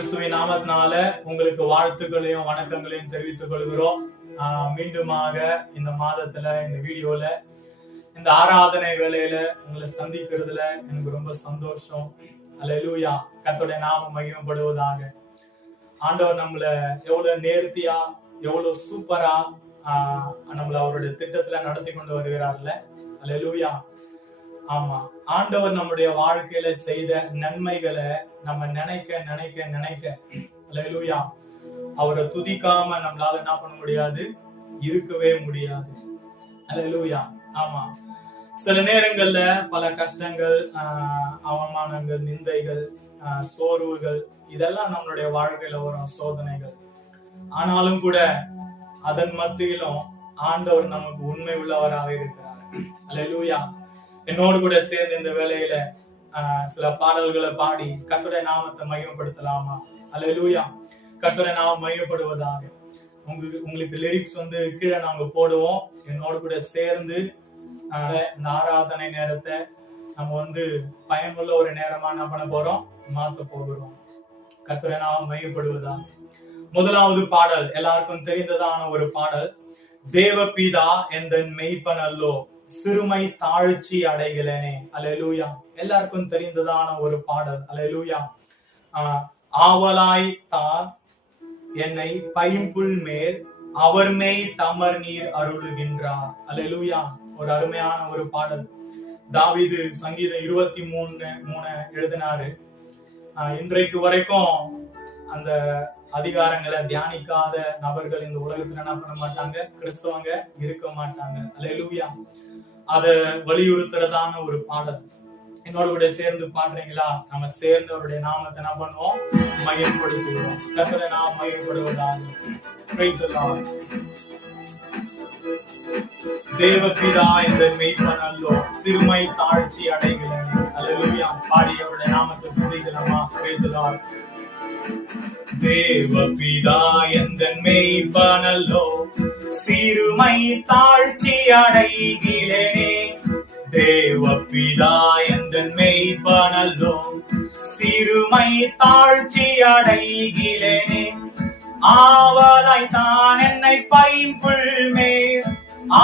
கிறிஸ்துவின் நாமத்தினால உங்களுக்கு வாழ்த்துக்களையும் வணக்கங்களையும் தெரிவித்துக் கொள்கிறோம். மீண்டுமாக இந்த மாதத்துல இந்த வீடியோல இந்த ஆராதனை வேளையில உங்களை சந்திக்கிறதுல எனக்கு ரொம்ப சந்தோஷம். அல்லேலூயா. கர்த்தருடைய நாமம் மகிமைப்படுவதாக. ஆண்டவர் நம்மள எவ்வளவு நேர்த்தியா எவ்வளவு சூப்பரா நம்மள அவருடைய திட்டத்துல நடத்தி கொண்டு வருகிறார்ல. அல்லேலூயா. ஆமா, ஆண்டவர் நம்முடைய வாழ்க்கையில செய்த நன்மைகளை நம்ம நினைக்க நினைக்க நினைக்க அல்லேலூயா, அவரை துதிக்காம நம்மளால என்ன பண்ண முடியாது, இருக்கவே முடியாது. அல்லேலூயா. ஆமா, சில நேரங்கள்ல பல கஷ்டங்கள், அவமானங்கள், நிந்தைகள், சோர்வுகள் இதெல்லாம் நம்மளுடைய வாழ்க்கையில வரும் சோதனைகள். ஆனாலும் கூட அதன் மத்தியிலும் ஆண்டவர் நமக்கு உண்மை உள்ளவராக இருக்கிறார். அல்லேலூயா. என்னோடு கூட சேர்ந்து இந்த வேளையில சில பாடல்களை பாடி கர்த்தருடைய நாமத்தை மகிமைப்படுத்தலாமா? அல்லேலூயா. கர்த்தருடைய நாமம் மகிமைப்படுவதாக. உங்களுக்கு லிரிக்ஸ் கீழே நாங்க போடுவோம். என்னோடு கூட சேர்ந்து இந்த ஆராதனை நேரத்தை நம்ம பயனுள்ள ஒரு நேரமா என்ன பண்ண போறோம், மாத்த போகிறோம். கர்த்தருடைய நாமம் மகிமைப்படுவதாக. முதலாவது பாடல் எல்லாருக்கும் தெரிந்ததான ஒரு பாடல். தேவபிதா எந்தன் மெய்ப்பன் அல்லோ, சிறுமை தாழ்ச்சி அடைகிறேனே. அல்லேலூயா. எல்லாருக்கும் தெரிந்ததான ஒரு பாடல். அல்லேலூயா. ஆவலாய் தார் என்னை பைம்புல் மேல் அவர் மேய் தமர் நீர் அருளுகின்றார். அல்லேலூயா. ஒரு அருமையான ஒரு பாடல். தாவீது சங்கீதம் 23:3 எழுதினாரு. இன்றைக்கு வரைக்கும் அந்த அதிகாரங்களை தியானிக்காத நபர்கள் இந்த உலகத்துல என்ன பண்ண மாட்டாங்க, கிறிஸ்தவங்க இருக்க மாட்டாங்க. அல்லேலூயா. அத வலியுறுத்துறதான ஒரு பாடல். என்னோட கூட சேர்ந்து பாடுறீங்களா? நம்ம சேர்ந்து அவருடைய நாமத்தை என்ன பண்ணுவோம், மகிமைப்படுத்துவோம். கர்த்தருடைய நாமம் மகிமைப்படுவதாக. Price the Lord. தேவபிதா என்ற மெய்ப்பன் அல்லோ, சிறுமை தாழ்ச்சி அடைகிறேன். அல்லேலூயா. பாடி அவருடைய நாமத்தை துதிக்கலாமா? Price the Lord. தேவபிதா எந்தன் மெய்ப்பன் அல்லோ, சிறுமை தாழ்ச்சி அடைகிறேனே. தேவபிதா எந்தன் மெய்ப்பன் அல்லோ, சிறுமை தாழ்ச்சி அடைகிறேனே. ஆவலாய் தான் என்னை பைம்புல் மேல்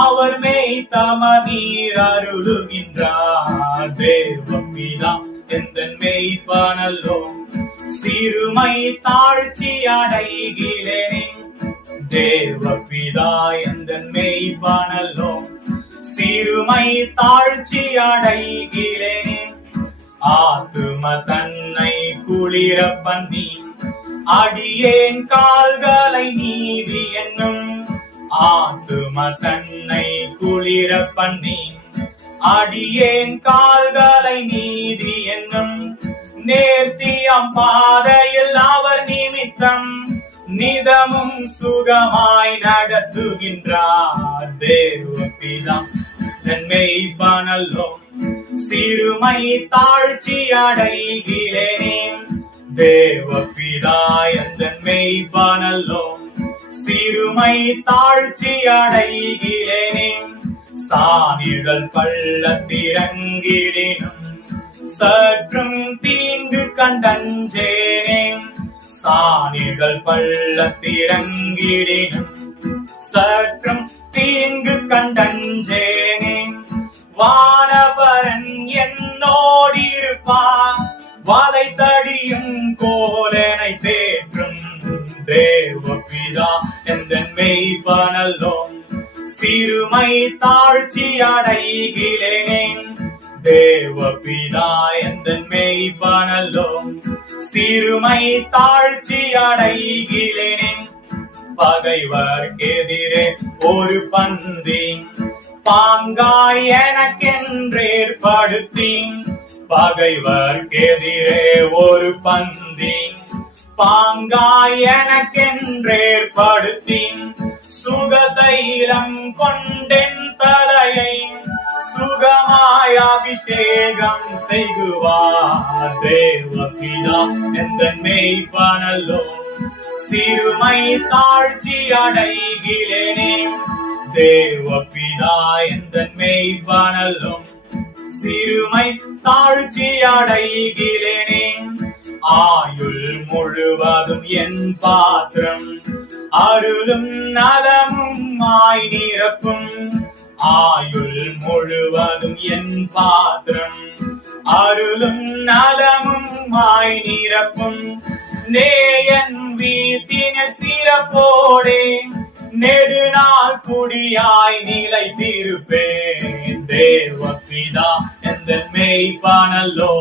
அவர் மேய் தமர் நீர் அருளுகின்றார். தேவபிதா எந்தன் மெய்ப்பன் அல்லோ, சிறுமை தாழ்ச்சி அடைகிறேனே. தேவபிதா எந்தன் மெய்ப்பன் அல்லோ, சிறுமை தாழ்ச்சி அடைகிறேனே. ஆத்தும தன்னை குளிர பண்ணி அடியேன் கால்களை நீதி என்னும். ஆத்தும தன்னை குளிர பண்ணி அடியேன் கால்களை நீதி என்னும். நேர்த்தியம் பாதையில் அவர் நிமித்தம் நிதமும் சுகமாய் நடத்துகின்றார். தேவபிதா என் மெய்ப்பன் அல்லோ, சிறுமை தாழ்ச்சி அடைகிறேனே. தேவபிதா எந்தன் மெய்ப்பன் அல்லோ, சிறுமை தாழ்ச்சி அடைகிறேனே. சானிழல் பள்ளத்திறங்கிடினும் சற்றும் தீங்கு கண்டஞ்சேனே. சானிழல் பள்ளத்திறங்கிடினும் சற்றும் தீங்கு கண்டஞ்சேனே. வானவரன் என்னோடிருப்பார், வலை தடியும் கோலனை தேற்றும். தேவபிதா எந்தன் மெய்ப்பன் அல்லோ, சிறுமை தாழ்ச்சி அடைகிறேனே. தேவபிதா எந்தன் மெய்ப்பன் அல்லோ, சிறுமை தாழ்ச்சி அடைகிறேனே. பகைவர்க்கெதிரே ஒரு பந்தி பாங்காய் எனக்கென்றேற்படுத்தி. பகைவர்க்கெதிரே ஒரு பந்தி பாங்காய் எனக்கென்றேற்படுத்தி. சுகதைலம் கொண்டென் தலையை சுகமாய் அபிஷேகம் செய்குவார். தேவபிதா எந்தன் மெய்ப்பன் அல்லோ, சிறுமை தாழ்ச்சி அடைகிறேனே. தேவபிதா எந்தன் மெய்ப்பன் அல்லோ, சிறுமை தாழ்ச்சி அடைகிறேனே. ஆயுள் முழுவதும் என் பாத்திரம் அருளும் நலமும் ஆய் நிரப்பும். ஆயுள் முழுவதும் என் பாத்திரம் அருளும் நலமும் ஆய் நிரப்பும். நேயன் வீட்டினில் சிறப்போடே நெடுநாள் குடியாய் நிலைத்திருப்பேன். தேவபிதா எந்தன் மேய்ப்பனல்லோ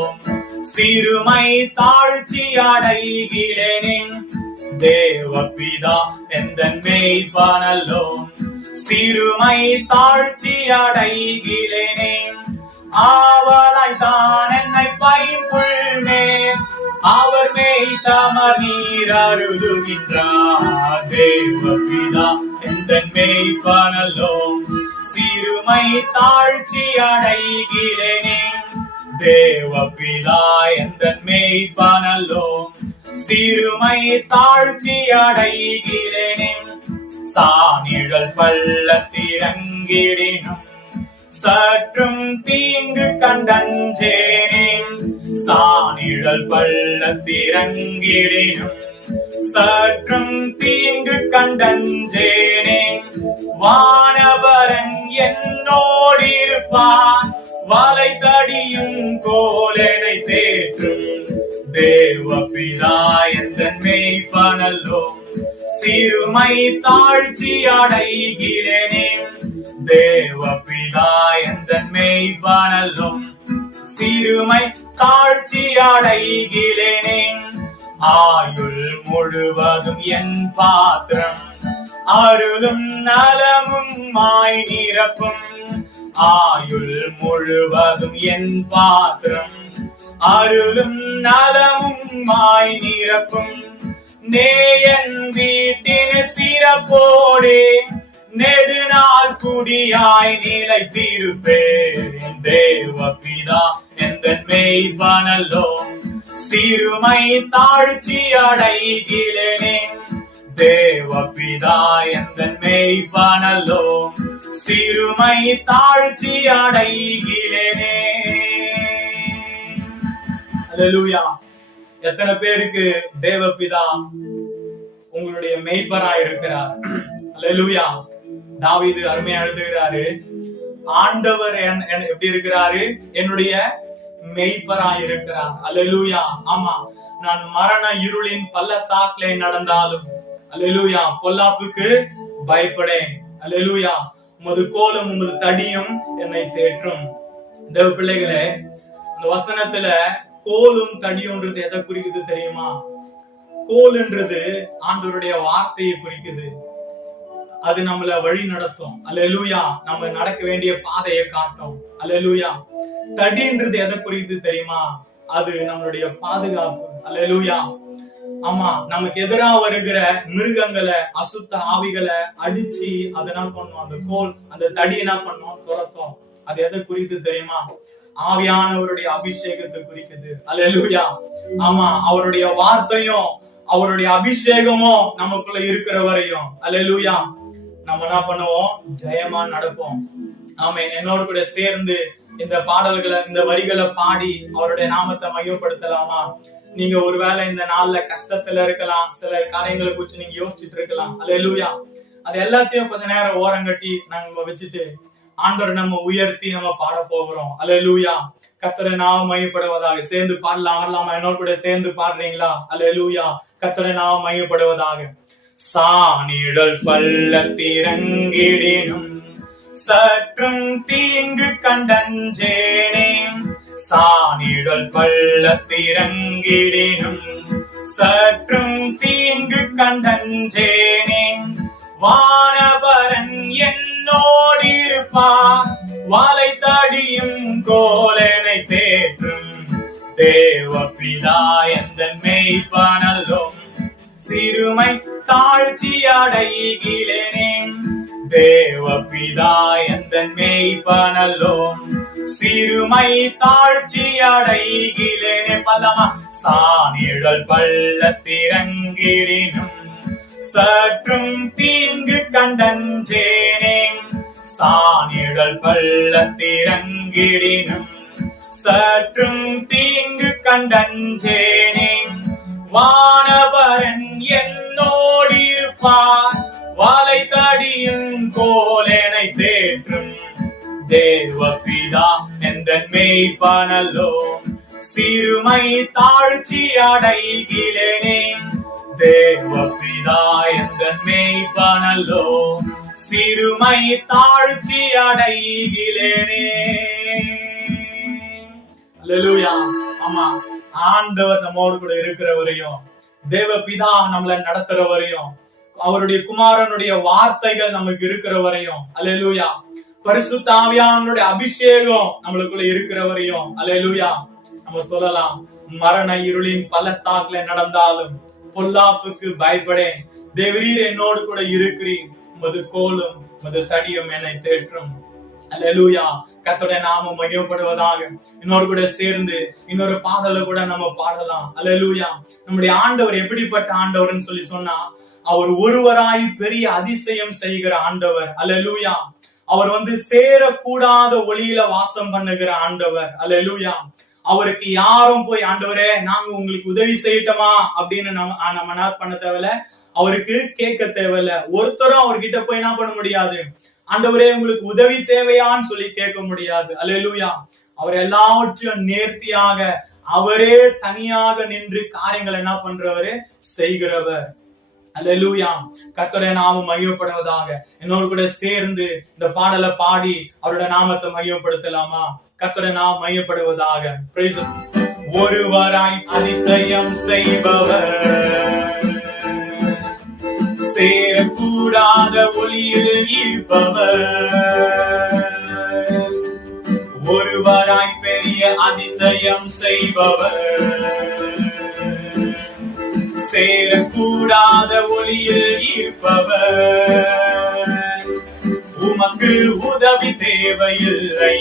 சிறுமை தாழ்ச்சி அடைகிறேனே. தேவபிதா எந்தன் மேய்ப்பனல்லோ சிறுமை தாழ்ச்சி அடைகிறேனே. ஆவலாய் தான் என்னை பைம்புள்மே அவர் மேய்த்தமர் நீர் அருளுகின்றார். தேவபிதா எந்தன் மேய்ப்பனல்லோ சிறுமை தாழ்ச்சி அடைகிறேனே. தேவபிதா எந்தன் மேய்ப்பனல்லோ சிறுமை தாழ்ச்சி அடைகிறேனே. சாணிழல் பள்ளத்திறங்கிடினும் சற்றும் தீங்கு கண்டஞ்சேனே. சாணிழல் பள்ளத்திறங்கிடினும் சற்றும் தீங்கு கண்டஞ்சேனே. வானவரன் என்னோடிருப்பான் வலை தடியும் கோலனை தேற்றும். தேவபிதா எந்தன் மேய்ப்பனல்லோ சிறுமை தாழ்ச்சி அடைகிறேனே. தேவபிதா எந்தன் மேய்ப்பனல்லோ சிறுமை தாழ்ச்சி அடைகிறேனே. ஆயுள் முழுவதும் என் பாத்திரம் அருளும் நலமும் ஆய் நிரப்பும். ஆயுள் முழுவதும் என் பாத்திரம் அருளும் நலமும் ஆய் நிரப்பும். நேயன் வீட்டினில் சிறப்போடே நெடுநாள் குடியாய் நிலைத்திருப்பேன். தேவபிதா எந்தன் மேய்ப்பனல்லோ சிறுமை தாழ்ச்சி அடைகிறேனே. தேவபிதா எந்தன் மேய்ப்பனல்லோ சிறுமை தாழ்ச்சி அடைகிறேனே. அல்லேலூயா. எத்தனை பேருக்கு தேவபிதா உங்களுடைய மேய்ப்பராய் இருக்கிறார்? அல்லேலூயா. தாவீது அருமையா எழுதுகிறாரு, ஆண்டவர் எப்படி இருக்கிறாரு? என்னுடைய மேய்ப்பராய் இருக்கிறார். அல்லேலூயா. ஆமா, நான் மரண இருளின் பள்ளத்தாக்கிலே நடந்தாலும் அல்லேலூயா பொல்லாப்புக்கு பயப்படேன். அல்லேலூயா. உமது கோலும் உமது தடியும் என்னை தேற்றும். தேவ பிள்ளைகளே, இந்த வசனத்துல கோலும் தடியும்ன்றது எதை குறிக்குது தெரியுமா? கோல்ன்றது ஆண்டவருடைய வார்த்தையை குறிக்குது. அது நம்மள வழி நடத்தும். அல்லேலூயா. நம்ம நடக்க வேண்டிய பாதையை காட்டும். அல்லேலூயா. தடின்றது எதை குறிக்குது தெரியுமா? அது நம்மளுடைய பாதுகாப்பு. அல்லேலூயா. ஆமா, நமக்கு எதிரா வருகிற மிருகங்களை, அசுத்த ஆவிகளை அடிச்சு அதை என்ன பண்ணும்? அந்த கோல், அந்த தடி என்ன பண்ணும்? துரத்தும். அது எதை குறிக்குது தெரியுமா? ஆவியானவருடைய அபிஷேகத்தை குறிக்குது. அல்லேலூயா. ஆமா, அவருடைய வார்த்தையும் அவருடைய அபிஷேகமும் நமக்குள்ள இருக்கிற வரையும் அல்லேலூயா நம்ம என்ன பண்ணுவோம்? ஜெயமா நடப்போம். ஆமென். என்னோட கூட சேர்ந்து இந்த பாடல்களை, இந்த வரிகளை பாடி அவருடைய நாமத்தை மையப்படுத்தலாமா? நீங்க ஒருவேளை இந்த நாள்ல கஷ்டத்துல இருக்கலாம், சில காரியங்களை குறிச்சு நீங்க யோசிச்சுட்டு இருக்கலாம். அல்லேலூயா. அது எல்லாத்தையும் கொஞ்ச நேரம் ஓரங்கட்டி நாங்க வச்சுட்டு ஆண்டவர் நம்ம உயர்த்தி நம்ம பாட போகிறோம். அல்லேலூயா. கர்த்தரை நாமம் மையப்படுவதாக. சேர்ந்து பாடலாம். வரலாமா? என்னோட கூட சேர்ந்து பாடுறீங்களா? அல்லேலூயா. கர்த்தரை நாமம் மையப்படுவதாக. சாணிழல் பள்ளத்திறங்கிடினும் சற்றும் தீங்கு கண்டஞ்சேனே. சாணிழல் பள்ளத்திறங்கிடினும் சற்றும் தீங்கு கண்டஞ்சேனே. வானபரன் என்னோடிருப்பார் வலை தடியும் கோலனை தேற்றும். தேவபிதா எந்தன் மேய்ப்பனல்லோ சிறுமை தாழ்ச்சி அடைகிறேனே. தேவபிதா எந்தன் மேய்ப்பனல்லோ சிறுமை தாழ்ச்சி அடைகிறேனே. பல்லமா. சாணிழல் பள்ளத்திறங்கிடினும் சற்றும் தீங்கு கண்டஞ்சேனே. சாணிழல் பள்ளத்திறங்கிடினும் சற்றும் தீங்கு கண்டஞ்சேனே. வானவரன் என்னோடு இருப்பார், வாளை தடியும் கோலேனை தேற்றும் தேவபிதா எந்தன் மேய்ப்பனல்லோ, சிறுமை தாழ்ச்சி அடைகிறேனே. தேவபிதா எந்தன் மேய்ப்பனல்லோ, சிறுமை தாழ்ச்சி அடைகிறேனே. அல்லேலூயா. ஆமா, ஆண்டவர் நம்மோடு கூட இருக்கிற வரையும், தேவபிதா நம்மளை நடத்துற வரையும், அவருடைய குமாரனுடைய வார்த்தைகள் நமக்கு இருக்கிற வரையும், அல்லேலூயா, பரிசுத்த ஆவியானவருடைய அபிஷேகம் நம்மளுக்குள்ள இருக்கிற வரையும், அல்லேலூயா, நம்ம சொல்லலாம், மரண இருளின் பள்ளத்தாக்குல நடந்தாலும் பொல்லாப்புக்கு பயப்படேன், தேவரீர் என்னோடு கூட இருக்கிறீர், உமது கோலும் உமது தடியும் என்னை தேற்றும். அல்லேலூயா. கர்த்தருடைய நாமம் மகிமைப்படுவதாக. இன்னொரு கூட சேர்ந்து இன்னொரு பாடல கூட நம்ம பாடலாம். அல்லேலூயா. நம்முடைய ஆண்டவர் எப்படிப்பட்ட ஆண்டவர்னு சொல்லி சொன்னா, அவர் ஒருவராய் பெரிய அதிசயம் செய்கிற ஆண்டவர். அல்லேலூயா. அவர் சேரக்கூடாத ஒளியில வாசம் பண்ணுகிற ஆண்டவர். அல்லேலூயா. அவருக்கு யாரும் போய் ஆண்டவரே நாங்க உங்களுக்கு உதவி செய்யட்டோமா அப்படின்னு நம்ம என்ன பண்ண தேவையில்ல, அவருக்கு கேட்க தேவையில்ல. ஒருத்தரும் அவர்கிட்ட போய் என்ன பண்ண முடியாது, ஆண்டவரே உங்களுக்கு உதவி தேவையான்னு சொல்லி கேட்க முடியாது. அல்லேலூயா. அவர் எல்லாவற்றையும் நேர்த்தியாக அவரே தனியாக நின்று காரியங்கள் என்ன பண்றவரு, செய்கிறவர். அல்லேலூயா. கர்த்தருடைய நாமம் மகிமைப்படுவதாக. என்னோடு கூட சேர்ந்து இந்த பாடலை பாடி அவருடைய நாமத்தை மகிமைப்படுத்தலாமா? கர்த்தருடைய நாமம் மகிமைப்படுவதாக. ஒருவராய் அதிசயம் செய்பவர், சேரக்கூடாத ஒளியில் இருப்பவர், ஒருவராய் பெரிய அதிசயம் செய்பவர், சேரக்கூடாத ஒளியில் இருப்பவர், உமக்கு உதவி தேவையில்லை,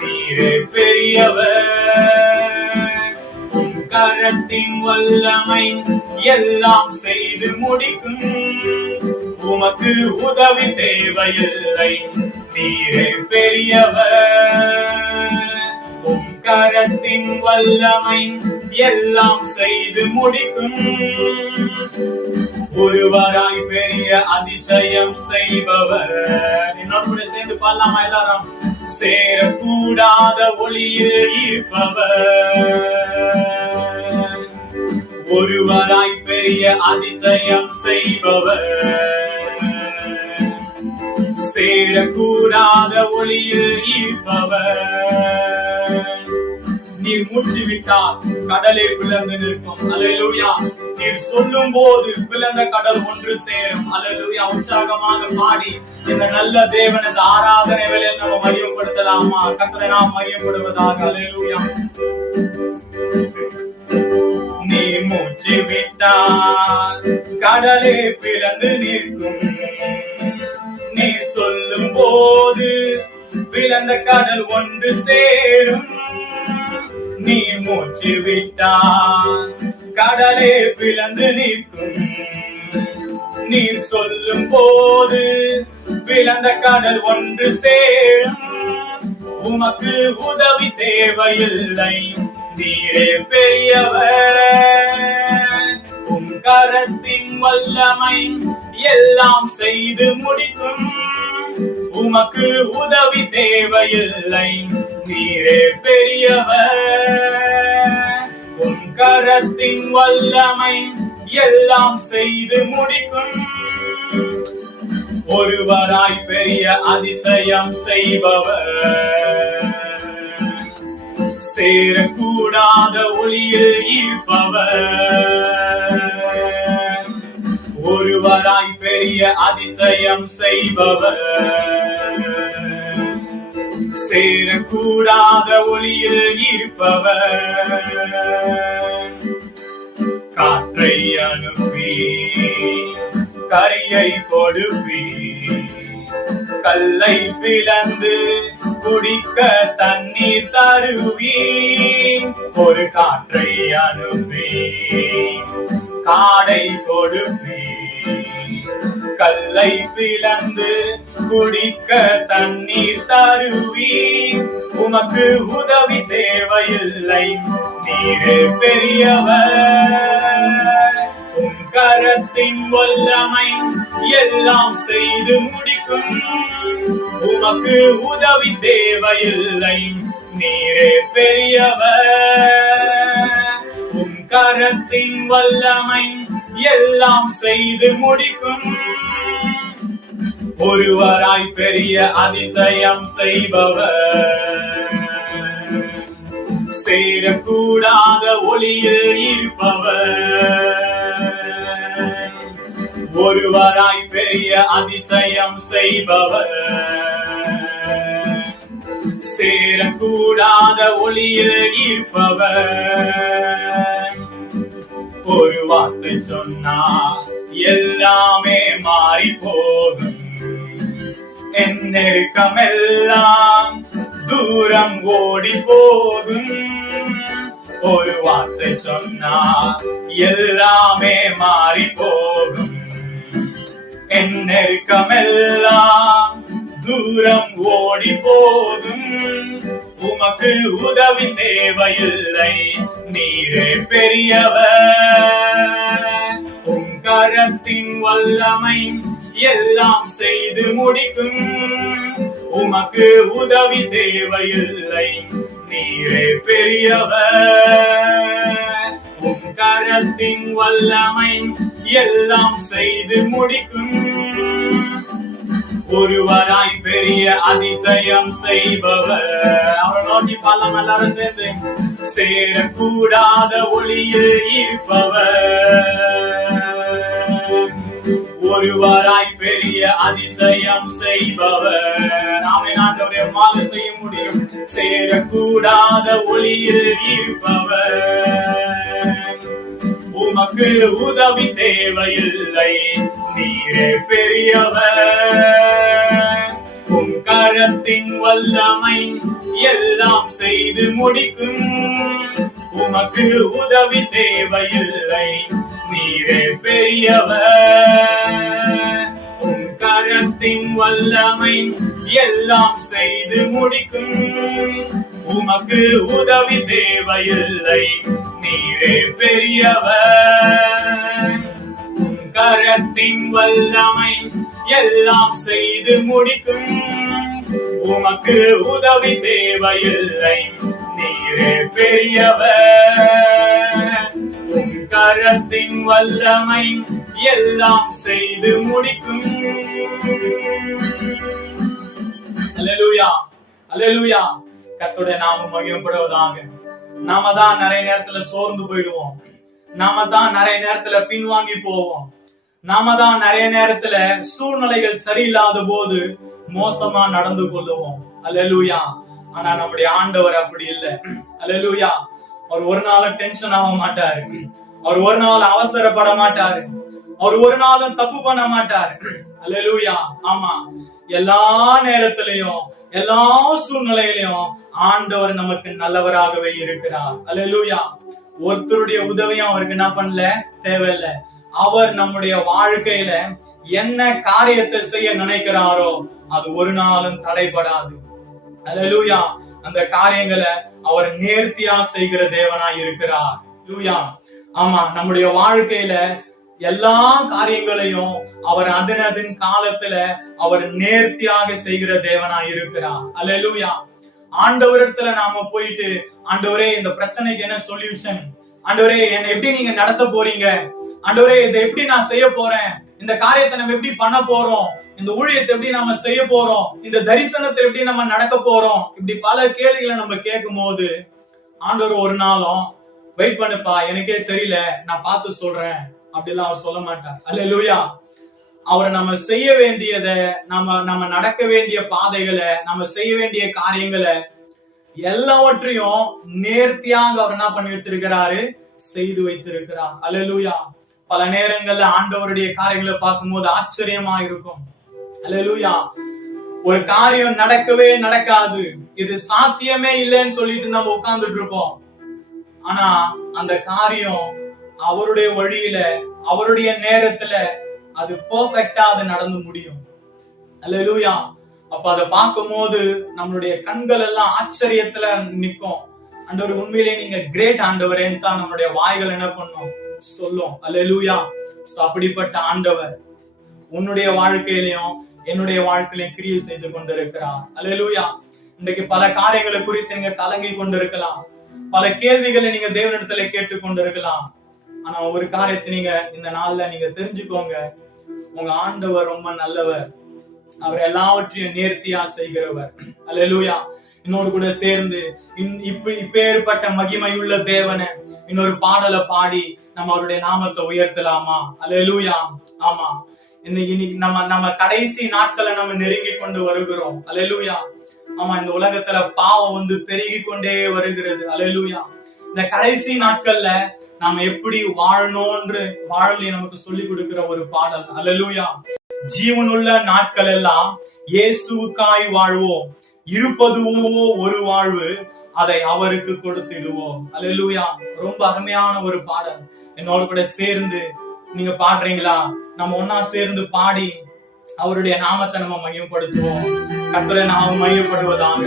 நீரே பெரியவர், உன் கரத்தின் வல்லமை எல்லாம் செய்து முடிக்கும், உமக்கு உதவி தேவையில்லை, நீரே பெரியவர், உன் கரத்தின் வல்லமை எல்லாம் செய்து முடிக்கும், ஒருவராய் பெரிய அதிசயம் செய்பவர். என்னோட சேர்ந்து பாடலாமா எல்லாரும்? சேரக்கூடாத ஒளியில் இருப்பவர், ஒருவராய் பெரிய அதிசயம் செய்பவர், சேரக்கூடாத ஒளியில் இருப்பவர், நீர் மூச்சு விட்டால் கடலே பிளந்து நிற்கும். அல்லேலூயா. நீர் சொல்லும் போது பிளந்த கடல் ஒன்று சேரும். அல்லேலூயா. உற்சாகமாக பாடி இந்த நல்ல தேவன் இந்த ஆராதனை வேளையில் நம்ம மகிமைப்படுத்தலாமா? கர்த்தரை நாம் மகிமைப்படுவதாக. அல்லேலூயா. நீர் மூச்சு விட்டால் கடலே பிளந்து நிற்கும், நீர் சொல்லும் போது பிளந்த கடல் ஒன்று சேரும், நீ மூச்சு விட்டால் கடலே பிளந்து நிற்கும், நீர் சொல்லும் போது பிளந்த கடல் ஒன்று சேரும், உமக்கு உதவி தேவையில்லை, நீரே பெரியவர், உம் கரத்தின் வல்லமை எல்லாம் செய்து முடிக்கும், உமக்கு உதவி தேவையில்லை, நீரே பெரியவர், உன் கரத்தின் வல்லமை எல்லாம் செய்து முடிக்கும், ஒருவராய் பெரிய அதிசயம் செய்பவர், சேரக்கூடாத ஒளியில் இருப்பவர், ஒருவராய் பெரிய அதிசயம் செய்பவர், சேரக்கூடாத ஒளியில் இருப்பவர், காற்றை அனுப்பி கரையை கொடுப்பி, கல்லை பிளந்து குடிக்க தண்ணீர் தருவி, ஒரு காற்றை அனுப்பி காடை கொடுப்பி, கல்லை பிளந்து குடிக்க தண்ணீர் தருவி, உமக்கு உதவி தேவையில்லை, நீரே பெரியவர், கரத்தின் வல்லமை எல்லாம் செய்து முடிக்கும். உமக்கு உதவி தேவையில்லை, நீரே பெரியவர். உம் கரத்தின் வல்லமை எல்லாம் செய்து முடிக்கும். ஒருவராய் பெரிய அதிசயம் செய்பவர், சேரக்கூடாத ஒளியில் இருப்பவர். ஒருவராய் பெரிய அதிசயம் செய்பவர், சேரக்கூடாத ஒளியில் இருப்பவர். ஒரு வார்த்தை சொன்னால் எல்லாமே மாறி போகும். என் நெருக்கமெல்லாம் தூரம் ஓடி போகும். ஒரு வார்த்தை சொன்னால் எல்லாமே மாறி போகும். என் நெருக்கமெல்லாம் தூரம் ஓடி போகும். உமக்கு உதவி தேவையில்லை, நீரே பெரியவர். உம் கரத்தின் வல்லமை எல்லாம் செய்து முடிக்கும். உமக்கு உதவி தேவையில்லை, நீரே பெரியவர். உம் கரத்தின் வல்லமை எல்லாம் செய்து முடிக்கும். ஒருவராய் பெரிய அதிசயம் செய்பவர். அவரை நோக்கி பாலாம் எல்லாரும் சேர்ந்து. சேரக்கூடாத ஒளியில் இருப்பவர். ஒருவராய் பெரிய அதிசயம் செய்பவர். நாமே நாட்டவரை மாலை செய்ய முடியும். சேரக்கூடாத ஒளியில் இருப்பவர். உமக்கு உதவி தேவையில்லை, நீரே பெரியவர். உம் கரத்தின் வல்லமை எல்லாம் செய்து முடிக்கும். உமக்கு உதவி தேவையில்லை, நீரே பெரியவர். உம் கரத்தின் வல்லமை எல்லாம் செய்து முடிக்கும். உமக்கு உதவி தேவையில்லை, நீரே பெரியவர். உம் கரத்தின் வல்லமை எல்லாம் செய்து முடிக்கும். உமக்கு உதவி தேவையில்லை, நீரே பெரியவர். உம் கரத்தின் வல்லமை எல்லாம் செய்து முடிக்கும். அல்லேலூயா, அல்லேலூயா. கர்த்தருடைய நாமம் மகிமைப்படுவதாக. நாம தான் நிறைய நேரத்துல சோர்ந்து போயிடுவோம். நாம தான் நிறைய நேரத்துல பின்வாங்கி போவோம். நாம தான் நிறைய நேரத்துல சூழ்நிலைகள் சரியில்லாத போது மோசமா நடந்து கொள்ளுவோம். அல்லேலூயா. ஆனா நம்முடைய ஆண்டவர் அப்படி இல்லை. அல்லேலூயா. அவர் ஒரு நாளும் டென்ஷன் ஆக மாட்டாரு. அவர் ஒரு நாள் அவசரப்பட மாட்டாரு. அவர் ஒரு நாளும் தப்பு பண்ண மாட்டாரு. அல்லேலூயா. ஆமா, எல்லா நேரத்திலையும் எல்லா சூழ்நிலையிலையும் ஆண்டவர் நமக்கு நல்லவராகவே இருக்கிறார். அல்லேலூயா. ஒருத்தருடைய உதவியும் அவருக்கு என்ன பண்ணல, தேவையில்லை. அவர் நம்முடைய வாழ்க்கையில என்ன காரியத்தை செய்ய நினைக்கிறாரோ அது ஒரு நாளும் தடைபடாது. அல்லேலூயா. அந்த காரியங்களை அவர் நேர்த்தியா செய்கிற தேவனாய் இருக்கிறார். அல்லேலூயா. ஆமா, நம்முடைய வாழ்க்கையில எல்லா காரியங்களையும் அவர் அதன் காலத்துல அவர் நேர்த்தியாக செய்கிற தேவனாய் இருக்கிறார். அல்லேலூயா. ஆண்டவரிடத்துல நாம போயிட்டு, ஆண்டவரே இந்த பிரச்சனைக்கு என்ன சொல்யூஷன், ஆண்டவரே என்னை எப்படி நீங்க நடத்த போறீங்க, ஆண்டவரே இதை எப்படி நான் செய்ய போறேன், இந்த காரியத்தை நம்ம எப்படி பண்ண போறோம், இந்த ஊழியத்தை எப்படி நம்ம செய்ய போறோம், இந்த தரிசனத்தை எப்படி நம்ம நடக்க போறோம், இப்படி பல கேள்விகளை நம்ம கேட்கும் போது ஆண்டவர் ஒரு நாளும் வெயிட் பண்ணுப்பா, எனக்கே தெரியல, நான் பார்த்து சொல்றேன் அப்படிலாம் அவர் சொல்ல மாட்டார். அல்லேலூயா. அவரை நம்ம செய்ய வேண்டியதை, நம்ம நடக்க வேண்டிய பாதைகளை, நம்ம செய்ய வேண்டிய காரியங்களை எல்லாவற்றையும் நேர்த்தியாக அவர் என்ன பண்ணி வச்சிருக்கிறாரு, செய்து வைத்திருக்கிறார். அல்லேலூயா. பல நேரங்கள்ல ஆண்டவருடைய காரியங்களை பார்க்கும்போது ஆச்சரியமா இருக்கும். அல்லேலூயா. ஒரு காரியம் நடக்கவே நடக்காது, இது சாத்தியமே இல்லைன்னு சொல்லிட்டு நம்ம உட்கார்ந்துட்டு இருப்போம். ஆனா அந்த காரியம் அவருடைய வழியில, அவருடைய நேரத்துல அது பெர்ஃபெக்ட்டா அது நடந்து முடியும். அல்லேலூயா. அப்ப அதை பார்க்கும் போது நம்மளுடைய கண்கள் எல்லாம் ஆச்சரியத்துல நிற்கும். ஆண்டவர் உண்மையிலே நீங்க கிரேட் ஆண்டவரேன்னு தான் நம்மளுடைய வாய்கள் என்ன பண்ணும், சொல்லும். அல்லேலூயா. அப்படிப்பட்ட ஆண்டவர் உன்னுடைய வாழ்க்கையிலையும் என்னுடைய வாழ்க்கையிலையும் கிரியை செய்து கொண்டிருக்கிறார். அல்லேலூயா. இன்றைக்கு பல காரியங்களை குறித்து நீங்க கலங்கி கொண்டிருக்கலாம், பல கேள்விகளை நீங்க தேவனிடத்துல கேட்டுக் கொண்டிருக்கலாம். ஆனா ஒரு காரியத்தை நீங்க இந்த நாள்ல நீங்க தெரிஞ்சுக்கோங்க, உங்க ஆண்டவர் ரொம்ப நல்லவர், அவர் எல்லாவற்றையும் நேர்த்தியா செய்கிறவர். அல்லேலூயா. இன்னொரு கூட சேர்ந்து இப்பேற்பட்ட மகிமையுள்ள தேவனை இன்னொரு பாடலை பாடி நம்ம அவருடைய நாமத்தை உயர்த்தலாமா? அல்லேலூயா. ஆமா, இன்னைக்கு நம்ம கடைசி நாட்களை நம்ம நெருங்கி கொண்டு வருகிறோம். அல்லேலூயா. ஆமா, இந்த உலகத்துல பாவம் பெருகி கொண்டே வருகிறது. அல்லேலூயா. இந்த கடைசி நாட்கள்ல நாம எப்படி வாழணும்ன்று வாழலை நமக்கு சொல்லி கொடுக்கிற ஒரு பாடல். அல்லேலூயா. ஜீவனுள்ள நாட்கள் எல்லாம் இயேசுவுக்காய் வாழ்வோம், இருப்பதுவோ ஒரு வாழ்வு, அதை அவருக்கு கொடுத்திடுவோம். அல்லேலூயா. ரொம்ப அருமையான ஒரு பாடல். என்னோட கூட சேர்ந்து நீங்க பாடுறீங்களா? நம்ம ஒன்னா சேர்ந்து பாடி அவருடைய நாமத்தை நம்ம மையப்படுத்துவோம். கர்த்தருடைய நாமம் மையப்படுவதாக.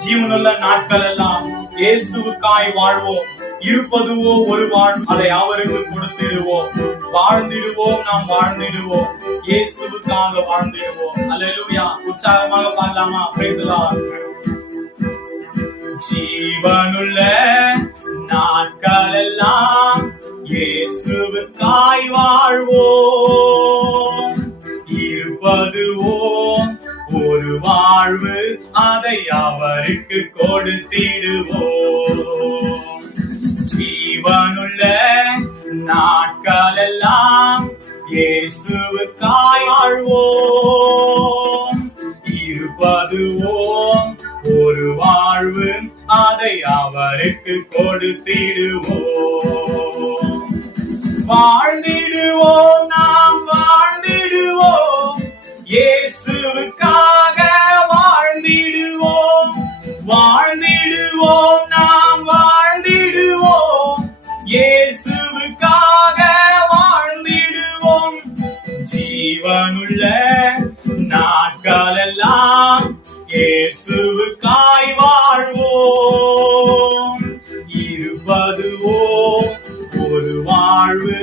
ஜீவனுள்ள நாட்கள் எல்லாம் இயேசுவுக்காய் வாழ்வோம், இருப்பதுவோ ஒரு வாழ்வு, அதை அவருக்கு கொடுத்திடுவோம். வாழ்ந்திடுவோம், நாம் வாழ்ந்திடுவோம், இயேசுவுக்காக வாழ்ந்திடுவோம். அல்லேலூயா. உற்சாகமாக பாடலாமா? Price the Lord. ஜீவனுள்ள நாட்கள் எல்லாம் இயேசுவுக்காய் வாழ்வோம், இருப்பதுவோ ஒரு வாழ்வு, அதை அவருக்கு கொடுத்திடுவோம். ஜீவனுள்ள நாட்கள் எல்லாம் இயேசுவுக்காய் வாழ்வோம், இருப்பதுவோ ஒரு வாழ்வு, அதை அவருக்கு கொடுத்திடுவோம். வாழ்ந்திடுவோம், நாம் வாழ்ந்திடுவோம், இயேசுவுக்காக வாழ்ந்திடுவோம். வாழ்ந்திடுவோம், நாம் வாழ்ந்திடுவோம், இயேசுவுக்காக வாழ்ந்திடுவோம். ஜீவனுள்ள நாட்கள் எல்லாம் இயேசுவுக்காய் வாழ்வோம், இருப்பதுவோ ஒரு வாழ்வு,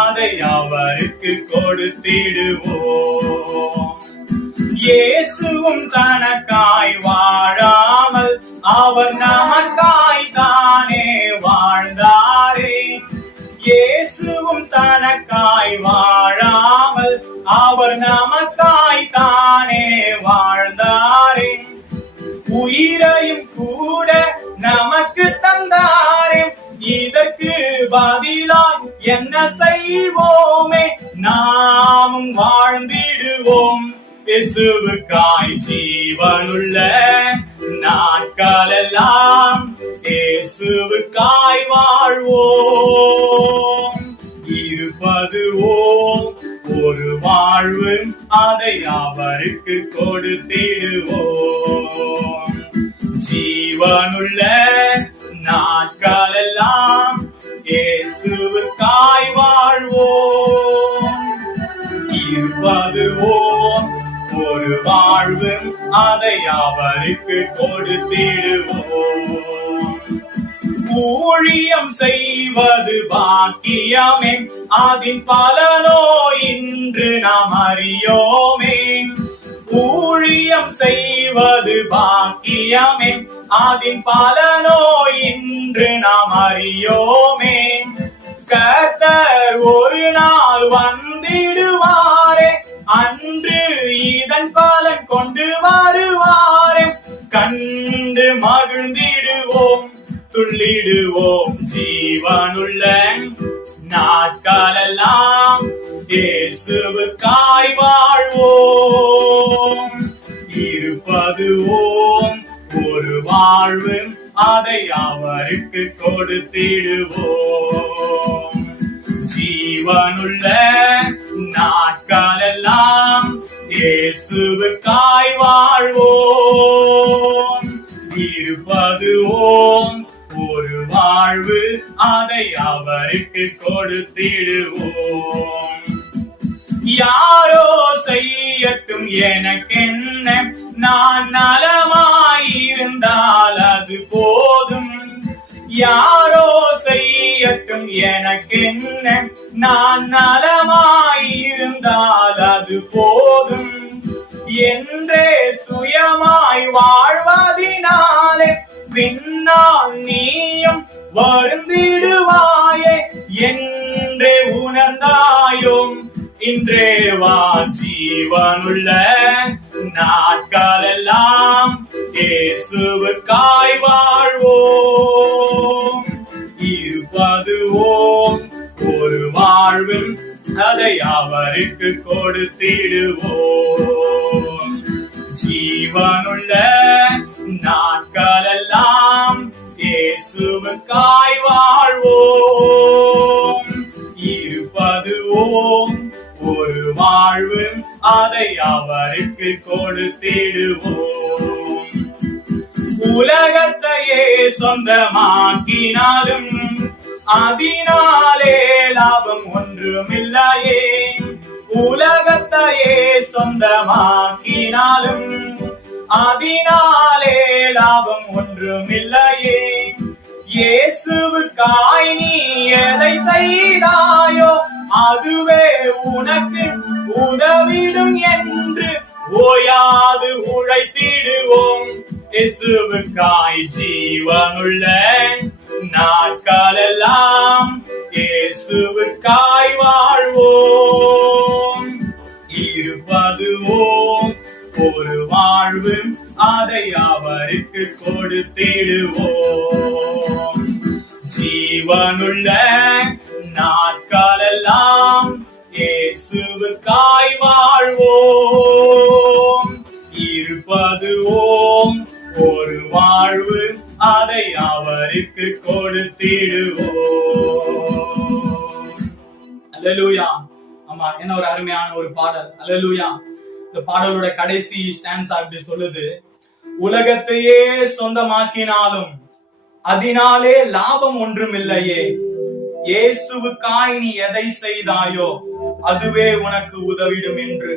அதை அவருக்கு கொடுத்திடுவோம். இயேசுவும் தனக்காய் வாழாமல் அவர் நமக்காய் தானே வாழ்ந்தாரே. இயேசுவும் தனக்காய் வாழாமல் அவர் நமக்காய் தானே வாழ்ந்தாரே. உயிரையும் கூட நமக்கு தந்தாரே. இதற்கு பதிலாய் என்ன செய்வோமே? நாமும் வாழ்ந்திடுவோம், இயேசுவுக்காய். ஜீவனுள்ள நாட்கள் எல்லாம் இயேசுவுக்காய் வாழ்வோம், இருப்பதுவோ ஒரு வாழ்வு, அதை அவருக்கு கொடுத்திடுவோம். ஜீவனுள்ள நாட்கள் எல்லாம் இயேசுவுக்காய் வாழ்வோம், இருப்பதுவோ ஒரு வாழ்வு, அதை அவருக்கு கொடுத்திடுவோம். ஊழியம் செய்வது பாக்கியமே, அதின் பலனோ இன்று நாம் அறியோமே. ஊழியம் செய்வது பாக்கியமே, அதின் பலனோ இன்று நாம் அறியோமே. கர்த்தர் ஒரு நாள் வந்திடுவாரே, அன்று இதன் பலன் கொண்டு வருவாரே. கண்டு மகிழ்ந்திடுவோம், துள்ளிடுவோம். ஜீவனுள்ள நாட்களெல்லாம் இயேசுவுக்காய் வாழ்வோம், இருப்பதுவோ ஒரு வாழ்வு, அதை அவருக்கு கொடுத்திடுவோம். ஜீவனுள்ள நாட்களெல்லாம் இயேசுவுக்காய் வாழ்வோம், இருப்பதுவோ ஒரு வாழ்வு, அதை அவருக்கு கொடுத்திடுவோம். யாரோ செய்யட்டும் எனக்கென்ன, நான் நலமாயிருந்தால் அது போதும். யாரோ செய்யட்டும் எனக்கென்ன, நான் நலமாயிருந்தால் அது போதும் என்றே சுயமாய் வாழ்வதினாலே பின்னால் நீயும் வருந்திடுவாயே என்றே உணர்ந்தாயும் இன்றே வா ஜீவனுள்ள நாட்களெல்லாம் இயேசுவுக்காய் வாழ்வோம். இருப்பதுவோம் ஒரு வாழ்வில் அதை அவருக்கு கொடுத்திடுவோம். ஜீவனுள்ள நாட்களெல்லாம் இயேசுவுக்காய் வாழ்வோம். இருப்பதுவோம் ஒரு வாழ்வு அதை அவருக்கு கொடுத்திடுவோம். உலகத்தையே சொந்தமாக்கினாலும் அதனாலே லாபம் ஒன்றுமில்லையே. உலகத்தையே சொந்தமாக்கினாலும் அதனாலே லாபம் ஒன்றுமில்லையே. இயேசுவுக்காய் நீ எதை செய்தாயோ அதுவே உனக்கு உதவிடும் என்று ஓயாது உழைத்திடுவோம். இயேசுவுக்காய் ஜீவனுள்ள நாட்களெல்லாம் இயேசுவுக்காய் வாழ்வோம். இருப்பதுவோம் ஒரு வாழ்வு அதை அவருக்கு கொடுத்திடுவோம். ஜீவனுள்ள நாட்களெல்லாம் இயேசுவுக்காய் வாழ்வோம். இருப்பதுவோம் ஒரு வாழ்வு அதை அவருக்கு கொடுத்திடுவோம். அல்லேலூயா. ஆமா, என்ன ஒரு அருமையான ஒரு பாடல். அல்லேலூயா. இந்த பாடலோட கடைசி ஸ்டான்ஸா அப்படி சொல்லுது, உலகத்தையே சொந்தமாக்கினாலும் அதனாலே லாபம் ஒன்றும் இல்லையே. இயேசுவுக்காய் நீ எதை செய்தாயோ அதுவே உனக்கு உதவிடும் என்று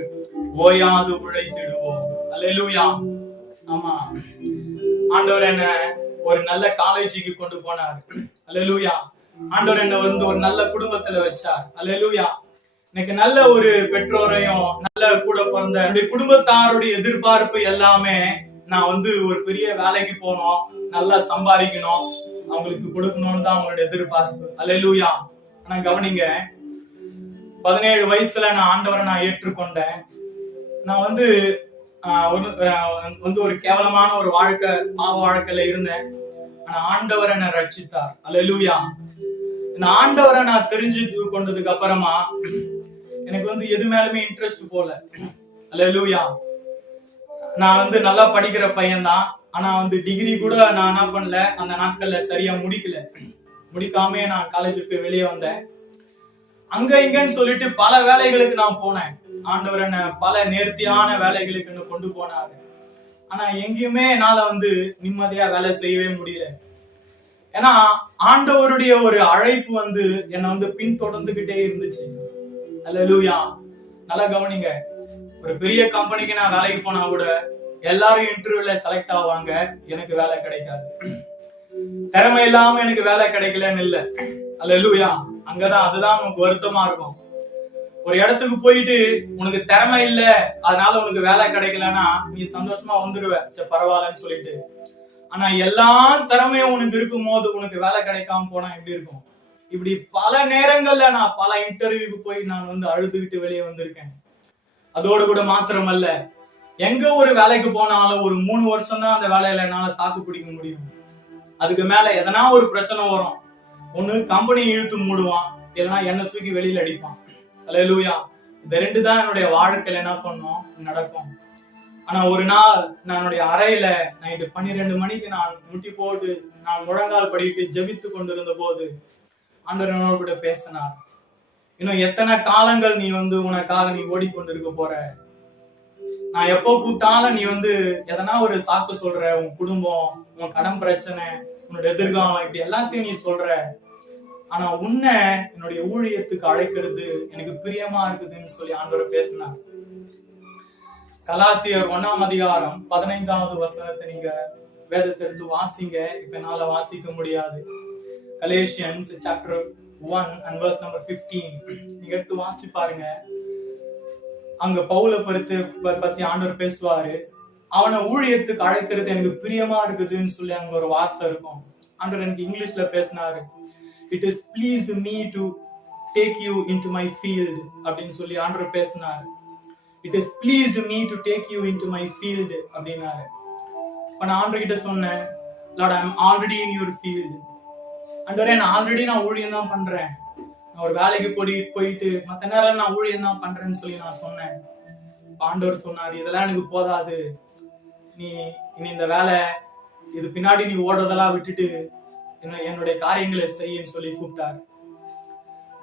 ஓயாது உழைத்திடுவோம். அல்லேலூயா. ஆமா, ஆண்டவர் என்ன ஒரு நல்ல காலேஜுக்கு கொண்டு போனார். அல்லேலூயா. ஆண்டவர் என்ன ஒரு நல்ல குடும்பத்துல வச்சார். அல்லேலூயா. எனக்கு நல்ல ஒரு பெற்றோரையும் நல்ல கூட பிறந்த குடும்பத்தாருடைய எதிர்பார்ப்பு எல்லாமே நான் ஒரு பெரிய வேலைக்கு போனோம், நல்லா சம்பாதிக்கணும், அவங்களுக்கு கொடுக்கணும்னு தான் அவங்களுடைய எதிர்பார்ப்பு. அல்லேலூயா. ஆனா கவனிங்க, 17 வயசுல நான் ஆண்டவரை நான் ஏற்றுக்கொண்டேன். நான் ஒரு கேவலமான ஒரு வாழ்க்கை, பாவ வாழ்க்கையில இருந்தேன். ஆனா ஆண்டவரை நான் ரட்சித்தார். அல்லேலூயா. இந்த ஆண்டவரை நான் தெரிஞ்சு கொண்டதுக்கு அப்புறமா எனக்கு எது மேலுமே இன்ட்ரெஸ்ட் போல. அல்லேலூயா. நான் நல்லா படிக்கிற பையன்தான். ஆனா டிகிரி கூட நான் என்ன பண்ணல, அந்த நாட்கள்ல சரியா முடிக்காம நான் காலேஜ் விட்டு வெளியே வந்தேன். அங்க இங்கன்னு சொல்லிட்டு பல வேலைகளுக்கு நான் போனேன். ஆண்டவர் என்ன பல நேர்த்தியான வேலைகளுக்கு என்ன கொண்டு போனாரு. ஆனா எங்கேயுமே என்னால நிம்மதியா வேலை செய்யவே முடியல. ஏன்னா ஆண்டவருடைய ஒரு அழைப்பு என்ன பின்தொடர்ந்துகிட்டே இருந்துச்சு. அல்லேலூயா. நல்லா கவனிங்க, ஒரு பெரிய கம்பெனிக்கு நான் வேலைக்கு போனா கூட எல்லாரும் இன்டர்வியூல செலக்ட் ஆவாங்க, எனக்கு வேலை கிடைக்காது. திறமை இல்லாம எனக்கு வேலை கிடைக்கலன்னு இல்ல. அல்லேலூயா. அங்கதான் அதுதான் உனக்கு வருத்தமா இருக்கும். ஒரு இடத்துக்கு போயிட்டு உனக்கு திறமை இல்ல அதனால உனக்கு வேலை கிடைக்கலன்னா நீ சந்தோஷமா வந்துடுவ, சரி பரவாயில்லன்னு சொல்லிட்டு. ஆனா எல்லா திறமையும் உனக்கு இருக்கும் போது உனக்கு வேலை கிடைக்காம போனா எப்படி இருக்கும்? இப்படி பல நேரங்கள்ல நான் பல இன்டர்வியூக்கு போய் நான் அழுதுகிட்டு வெளியே வந்திருக்கேன். அதோடு கூட மாத்திரமல்ல, எங்க ஒரு வேலைக்கு போனாலும் ஒரு 3 வருஷம் தான் அந்த வேலையில என்னால தாக்கு பிடிக்க முடியும். அதுக்கு மேல எதனா ஒரு பிரச்சனை வரும். ஒண்ணு கம்பெனி இழுத்து மூடுவான், இல்லைன்னா என்ன தூக்கி வெளியில அடிப்பான். அல்லேலூயா. இந்த 2 தான் என்னுடைய வாழ்க்கையில என்ன பண்ணும் நடக்கும். ஆனா ஒரு நாள் நான் என்னுடைய அறையில நைட்டு 12 மணிக்கு நான் முட்டி போட்டு நான் முழங்கால் படிட்டு ஜெபித்து கொண்டிருந்த போது ஆண்டவர் என்னோட கூட பேசினார். இன்னும் எத்தனை காலங்கள் நீ உனக்காக நீ ஓடிக்கொண்டிருக்க போற? நான் எப்போ கூப்பிட்டாலும் நீ எதனா ஒரு சாக்கு சொல்ற, உன் குடும்பம், உன் கடன் பிரச்சனை, உன்னோட எதிர்காலம், இப்படி எல்லாத்தையும் நீ சொல்ற. ஆனா உன்னை என்னுடைய ஊழியத்துக்கு அழைக்கிறது எனக்கு பிரியமா இருக்குதுன்னு சொல்லி ஆண்டவர் பேசினார். கலாத்தியர் 1ஆம் அதிகாரம் 15வது வசனத்தை நீங்க வேதத்தை எடுத்து வாசிங்க. இப்ப என்னால வாசிக்க முடியாது. Galatians chapter 1 and verse number 15. நீங்க எடுத்து வாசிச்சு பாருங்க. அங்க பவுலை பத்தி ஆண்டவர் பேசுவாரு. அவனை ஊழியத்துக்கு அழைக்கிறது எனக்கு பிரியமா இருக்குதுன்னு சொல்லி அங்க ஒரு வார்த்தை இருக்கும். ஆண்டவர் எனக்கு இங்கிலீஷ்ல பேசினாரு. It is pleased me to take you into my field அப்படின்னு சொல்லி ஆண்டவர் பேசினாரு. It is pleased me to take you into my field அப்படின்னாரு. நான் ஆண்டவர் கிட்ட சொன்னேன், Lord, I am already in your field. ஆண்டவரே, நான் ஊழியம் தான் பண்றேன். நான் ஒரு வேலைக்கு போயிட்டு மத்த நேரம் நான் ஊழியம் தான் பண்றேன்னு சொல்லி நான் சொன்னேன். ஆண்டவர் சொன்னாரு, இதெல்லாம் எனக்கு போதாது, நீ இனி இந்த வேலை இது பின்னாடி நீ ஓடுறதெல்லாம் விட்டுட்டு என்னுடைய காரியங்களை செய்யன்னு சொல்லி கூப்பிட்டாரு.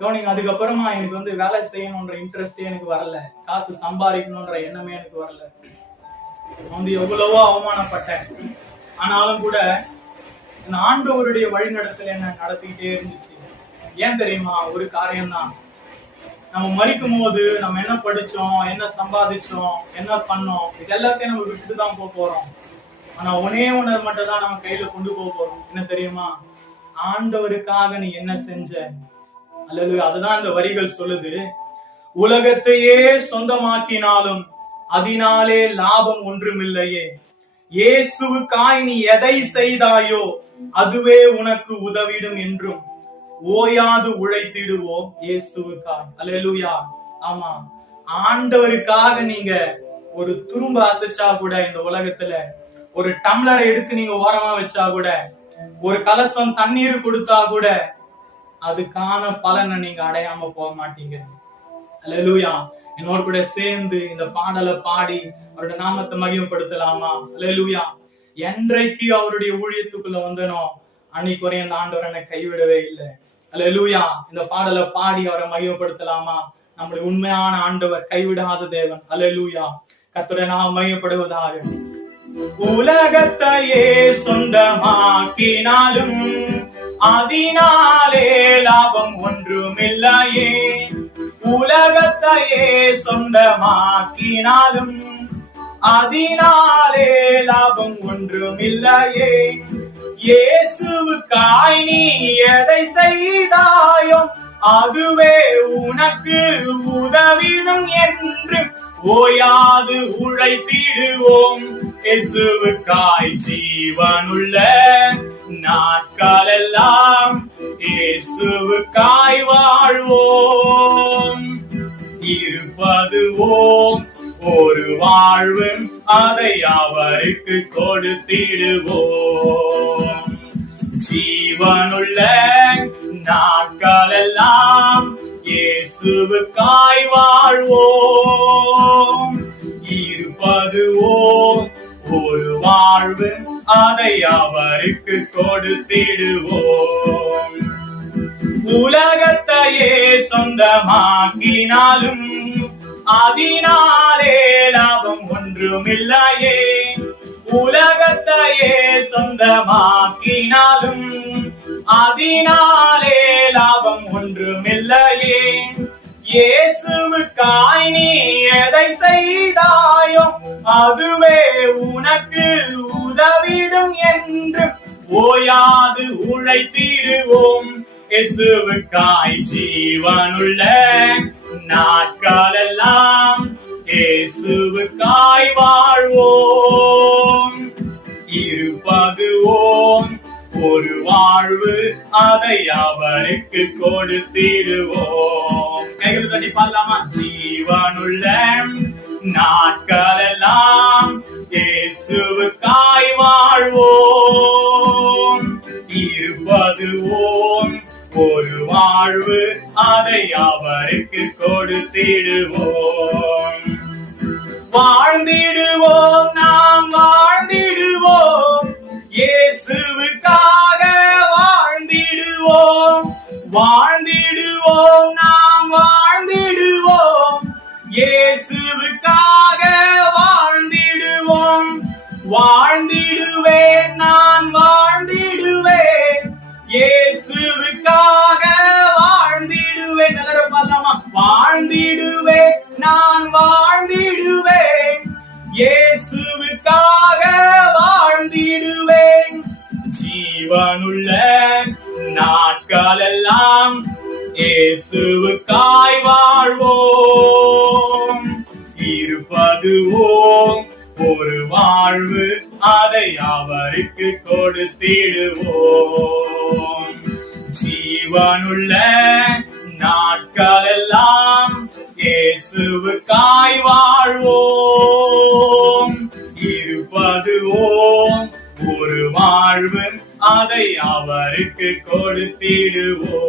கவனிங்க, அதுக்கப்புறமா எனக்கு வேலை செய்யணும்ன்ற இன்ட்ரெஸ்டே எனக்கு வரல, காசு சம்பாதிக்கணும்ன்ற எண்ணமே எனக்கு வரல. எவ்வளவோ அவமானப்பட்டேன். ஆனாலும் கூட இந்த ஆண்டவருடைய வழிநடத்தல் என்ன நடத்திக்கிட்டே இருந்துச்சு. ஏன் தெரியுமா? ஒரு காரியம்தான், நம்ம மரிக்கும் போது நம்ம என்ன படிச்சோம், என்ன சம்பாதிச்சோம், என்ன பண்ணோம், இது எல்லாத்தையும் நம்ம விட்டுட்டு தான் போறோம். ஆனா ஒன்னே ஒண்ணு மட்டும் தான் நம்ம கையில கொண்டு போறோம். என்ன தெரியுமா? ஆண்டவருக்காக நீ என்ன செஞ்ச. அல்லது அதுதான் இந்த வரிகள் சொல்லுது. உலகத்தையே சொந்தமாக்கினாலும் அதனாலே லாபம் ஒன்றுமில்லையே, இயேசுவுக்காய் நீ எதை செய்தாயோ அதுவே உனக்கு உதவிடும் என்றும் ஓயாது உழைத்திடுவோம் இயேசுவுக்காய். அல்லேலூயா. ஆமா, ஆண்டவருக்காக நீங்க ஒரு துரும்ப அசைச்சா கூட, இந்த உலகத்துல ஒரு டம்ளரை எடுத்து நீங்க ஓரமா வச்சா கூட, ஒரு கலசம் தண்ணீர் கொடுத்தா கூட அதுக்கான பலனை நீங்க அடையாம போக மாட்டீங்க. அல்லேலூயா. என்னோட கூட சேர்ந்து இந்த பாடலை பாடி அவருடைய நாமத்தை மகிமைப்படுத்தலாமா? அல்லேலூயா. என்றைக்கு அவருடைய ஊழியத்துக்குள்ள வந்தனோ அன்னைக்கு வரையும் அந்த ஆண்டவர் என்னை கைவிடவே இல்லை. அல்லேலூயா. இந்த பாடலை பாடி அவரை மகிமைப்படுத்தலாமா? நம்முடைய உண்மையான ஆண்டவர், கைவிடாத தேவன். அல்லேலூயா. கர்த்தரை நாம் மகிமைப்படுவதாக. உலகத்தையே சொந்தமாக்கினாலும் அதனாலே லாபம் ஒன்றுமில்லையே, உலகத்தையே சொந்தமாக்கினாலும் அதனாலே லாபம் ஒன்றுமில்லையே, இயேசுவுக்காய் நீ எதை செய்தாயோ அதுவே உனக்கு உதவிடும் என்று ஓயாது உழைத்திடுவோம். இயேசுவுக்காய் ஜீவனுள்ள நாட்களெல்லாம் இயேசுவுக்காய் வாழ்வோம். இருப்பதுவோம் ஒரு வாழ்வு, அதை அவருக்கு கொடுத்திடுவோம். ஜீவனுள்ள நாட்களெல்லாம் இயேசுவுக்காய் வாழ்வோம். இருப்பதுவோம் ஒரு வாழ்வு, அதை அவருக்கு கொடுத்திடுவோம். உலகத்தையே சொந்தமாக்கினாலும் அதனாலே லாபம் ஒன்றுமில்லையே, உலகத்தையே சொந்தமாக்கினாலும் அதனாலே லாபம் ஒன்றுமில்லையே, இயேசுவுக்காய் நீ எதை செய்தாயோ அதுவே உனக்கு உதவிடும் என்று ஓயாது உழைத்திடுவோம். இயேசுவுக்காய் ஜீவனுள்ள நாட்களெல்லாம் இயேசுவுக்காய் வாழ்வோம். இருப்பதுவோம் ஒரு வாழ்வு, அதை அவருக்கு கொடுத்திடுவோம். கைகள் தட்டி பாடலாமா? ஜீவனுள்ள நாட்களெல்லாம் இயேசுவுக்காய் வாழ்வோம். இருப்பதுவோம் ஒரு வாழ்வு, அதை அவருக்கு கொடுத்திடுவோம். வாழ்ந்திடுவோம், நாம் வாழ்ந்திடுவோம், இயேசுவுக்காக வாழ்ந்திடுவோம். வாழ்ந்திடுவோம், நாம் வாழ்ந்திடுவோம், இயேசுவுக்காக வாழ்ந்திடுவோம். வாழ்ந்திடுவேன், நான் வாழ்ந்திடுவேன், இயேசுவுக்காக வாழ்ந்திடுவேன். எல்லாரும் பாடலாமா? வாழ்ந்திடுவேன், நான் வாழ்ந்திடுவேன், இயேசுவுக்காக வாழ்ந்திடுவேன். ஜீவனுள்ள நாட்களெல்லாம் இருப்பதுவோம் ஒரு வாழ்வு, அதை அவருக்கு கொடுத்திடுவோம். ஜீவனுள்ள நாட்களெல்லாம் இயேசுவுக்காய் வாழ்வோம். இருப்பதுவோம் ஒரு வாழ்வு, அதை அவருக்கு கொடுத்திடுவோம்.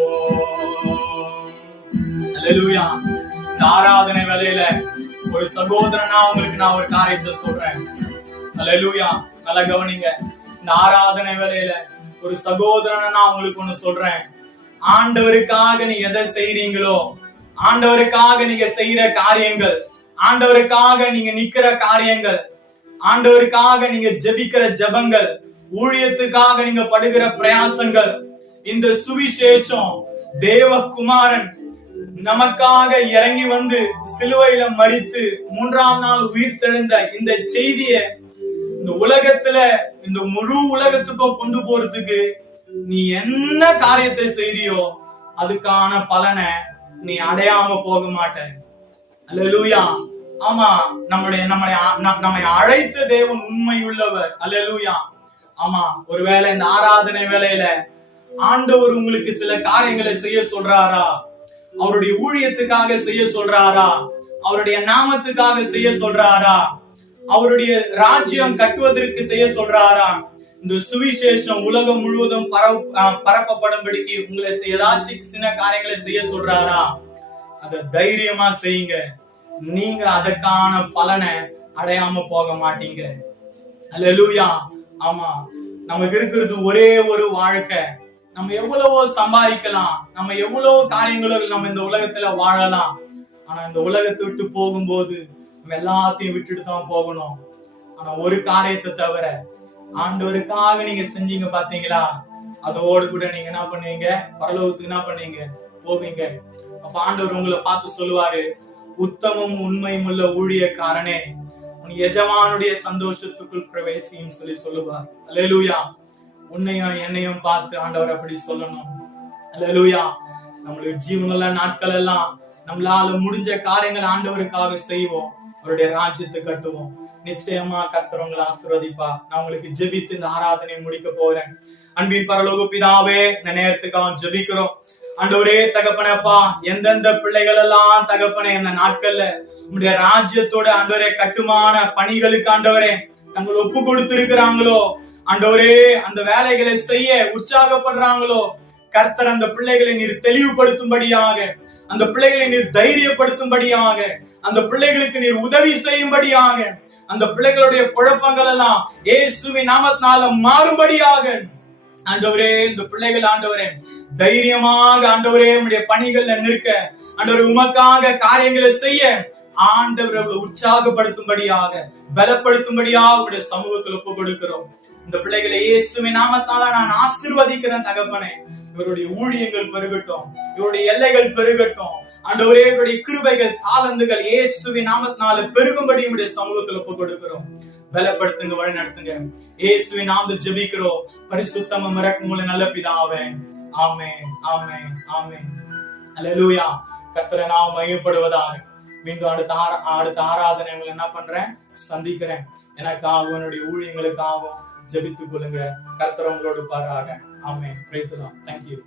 அல்லேலூயா. இந்த ஆராதனை வேளையில ஒரு சகோதரனா உங்களுக்கு நான் ஒரு காரியத்தை சொல்றேன். அல்லேலூயா. நல்லா கவனிங்க. இந்த ஆராதனை வேளையில ஒரு சகோதரனா உங்களுக்கு ஒண்ணு சொல்றேன். ஆண்டவருக்காக நீங்க எதை செய்றீங்களோ, ஆண்டவருக்காக நீங்க செய்யற காரியங்கள், ஆண்டவருக்காக நீங்க நிக்கிற காரியங்கள், ஆண்டவருக்காக நீங்க ஜெபிக்கிற ஜெபங்கள், ஊழியத்துக்காக நீங்க படுகிற பிரயாசங்கள், இந்த சுவிசேஷம் தேவகுமாரன் நமக்காக இறங்கி வந்து சிலுவையில மரித்து 3ஆம் நாள் உயிர்த்தெழுந்த இந்த செய்திய இந்த உலகத்துல, இந்த முழு உலகத்துக்கும் கொண்டு போறதுக்கு நீ என்ன காரியத்தை செய்றியோ அதுக்கான பலனை நீ அடையாம போக மாட்ட. அல்லேலூயா. ஆமா, நம்மை அழைத்த தேவன் உண்மை உள்ளவர். அல்லேலூயா. ஆமா, ஒருவேளை இந்த ஆராதனை வேளையில ஆண்டவர் உங்களுக்கு சில காரியங்களை செய்ய சொல்றாரா, அவருடைய ஊழியத்துக்காக செய்ய சொல்றாரா, அவருடைய நாமத்துக்காக செய்ய சொல்றாரா, அவருடைய ராஜ்யம் கட்டுவதற்கு செய்ய சொல்றாரா, இந்த சுவிசேஷம் உலகம் முழுவதும் பரப்பப்படும்படிக்கு உங்களை ஏதாச்சும் சின்ன காரியங்களை செய்ய சொல்றாரா, அத தைரியமா செய்யுங்க. நீங்க அதற்கான பலனை அடையாம போக மாட்டீங்க. அல்லேலூயா. ஆமா, நமக்கு இருக்கிறது ஒரே ஒரு வாழ்க்கை. நம்ம எவ்வளவோ சம்பாதிக்கலாம், நம்ம எவ்வளவு காரியங்களும் நம்ம இந்த உலகத்துல வாழலாம். ஆனா இந்த உலகத்தை விட்டு போகும்போது நம்ம எல்லாத்தையும் விட்டுட்டு தான் போகணும். ஆனா ஒரு காரியத்தை தவிர, ஆண்டவருக்காக நீங்க செஞ்சீங்க பாத்தீங்களா, அதோடு கூட நீங்க என்ன பண்ணுவீங்க, பரலோகத்துக்கு என்ன பண்ணுவீங்க, போவீங்க. அப்ப ஆண்டவர் உங்களை பார்த்து சொல்லுவாரு, உத்தமும் உண்மையும் உள்ள ஊழியக்காரனே, உன் எஜமானுடைய சந்தோஷத்துக்குள் பிரவேசியும் சொல்லி சொல்லுவார். அல்லேலூயா. உன்னையும் என்னையும் பார்த்து ஆண்டவர் அப்படி சொல்லணும். அல்லேலூயா. நம்மளுடைய ஜீவனுள்ள நாட்கள் எல்லாம் நம்மளால முடிஞ்ச காரியங்கள் ஆண்டவருக்காக செய்வோம், அவருடைய ராஜ்யத்தை கட்டுவோம். நிச்சயமா கர்த்தர் உங்களை ஆசீர்வதிப்பா. நான் உங்களுக்கு ஜெபித்து இந்த ஆராதனையை முடிக்க போறேன். அன்பின் பரலோக பிதாவே, இந்த நேரத்துக்காக ஜெபிக்கிறோம். ஆண்டவரே தகப்பனப்பா, எந்தெந்த பிள்ளைகள் எல்லாம் தகப்பனே இந்த நாட்கள்ல உங்களுடைய ராஜ்யத்தோட ஆண்டவரே கட்டுமான பணிகளுக்கு ஆண்டவரே தங்களை ஒப்பு கொடுத்திருக்கிறாங்களோ, ஆண்டவரே அந்த வேலைகளை செய்ய உற்சாகப்படுறாங்களோ, கர்த்தர் அந்த பிள்ளைகளை நீர் தெளிவுபடுத்தும்படியாக, அந்த பிள்ளைகளை நீர் தைரியப்படுத்தும்படியாக, அந்த பிள்ளைகளுக்கு நீர் உதவி செய்யும்படியாக, அந்த பிள்ளைகளுடைய குழப்பங்கள் எல்லாம் இயேசுவின் நாமத்தினால மாறும்படியாக ஆண்டவரே, இந்த பிள்ளைகள் ஆண்டவரே தைரியமாக ஆண்டவரே உம்முடைய பணிகள்ல நிற்க, ஆண்டவரே உமக்காக காரியங்களை செய்ய ஆண்டவரை உற்சாகப்படுத்தும்படியாக, பலப்படுத்தும்படியாக உங்களுடைய சமூகத்தில் ஒப்பு கொடுக்கிறோம். இந்த பிள்ளைகளை இயேசுவின் நாமத்தால நான் ஆசீர்வதிக்கிறேன் தகப்பனே. இவருடைய ஊழியங்கள் பெருகட்டும், இவருடைய எல்லைகள் பெருகட்டும். ஆண்டவரே, இவருடைய கிருபைகள் தாளந்துகள் இயேசுவின் நாமத்தினால பெருகும்படி உங்களுடைய சமூகத்தில் ஒப்பு கொடுக்கிறோம். பலப்படுத்துங்க, வழி நடத்துங்க. இயேசுவின் நாமத்தில் ஜெபிக்கிறோம் பரிசுத்தமும் இரக்கமுள்ள நல்ல பிதாவே. ஆமென், ஆமென், ஆமென். அல்லேலூயா. கர்த்தரை நாமம் மகிமைப்படுவதாக. மீண்டும் அடுத்த ஆராதனை உங்களை என்ன பண்றேன், சந்திக்கிறேன். எனக்காகவும் என்னுடைய ஊழியங்களுக்காகவும் ஜெபித்துக் கொள்ளுங்க. கர்த்தர் உங்களோடு பாராக. ஆமென். Praise the Lord. Thank you.